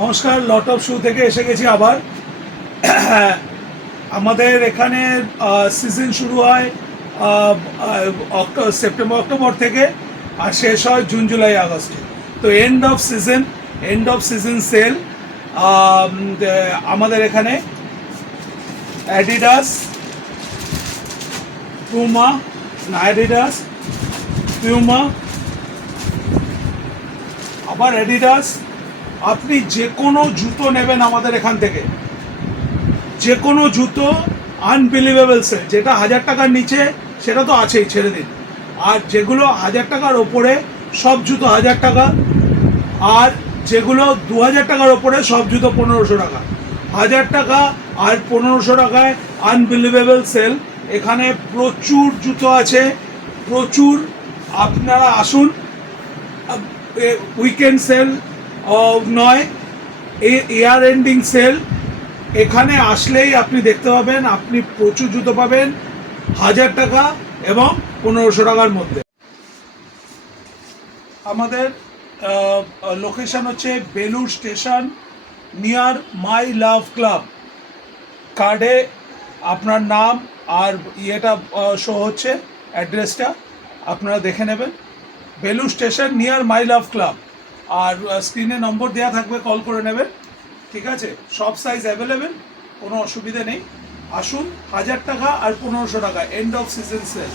নমস্কার, lot of শু থেকে এসে গেছি আবার। আমাদের এখানে সিজন শুরু হয় সেপ্টেম্বর অক্টোবর থেকে, আর শেষ হয় জুন জুলাই আগস্টে। তো এন্ড অফ সিজন সেল আমাদের এখানে অ্যাডিডাস, পুমা, অ্যাডিডাস, পিউমা, আবার অ্যাডিডাস। আপনি যে কোনো জুতো নেবেন আমাদের এখান থেকে, যে কোনো জুতো আনবিলিভেবল সেল। যেটা 1000 টাকার নিচে সেটা তো আছেই, ছেড়ে দিন। আর যেগুলো 1000 টাকার ওপরে সব জুতো 1000 টাকা, আর যেগুলো 2000 টাকার ওপরে সব জুতো 1500 টাকা। 1000 টাকা আর 1500 টাকায় আনবিলিভেবল সেল। এখানে প্রচুর জুতো আছে, প্রচুর। আপনারা আসুন। উইকেন্ড সেল নয়, ইয়ার এন্ডিং সেল। এখানে আসলেই আপনি দেখতে পাবেন, আপনি প্রচুর জুতো পাবেন 1000 টাকা এবং 1500 টাকার মধ্যে। আমাদের লোকেশন হচ্ছে Belur station, near my love club. কার্ডে আপনার নাম আর ইয়েটা শো হচ্ছে, অ্যাড্রেসটা আপনারা দেখে নেবেন। Belur station near my love club. আর স্ক্রিনে নম্বর দেওয়া থাকবে, কল করে নেবেন। ঠিক আছে, সব সাইজ অ্যাভেলেবেল, কোনো অসুবিধা নেই। আসুন। 1000 টাকা আর 1500 টাকা, এন্ড অফ সিজন সেল।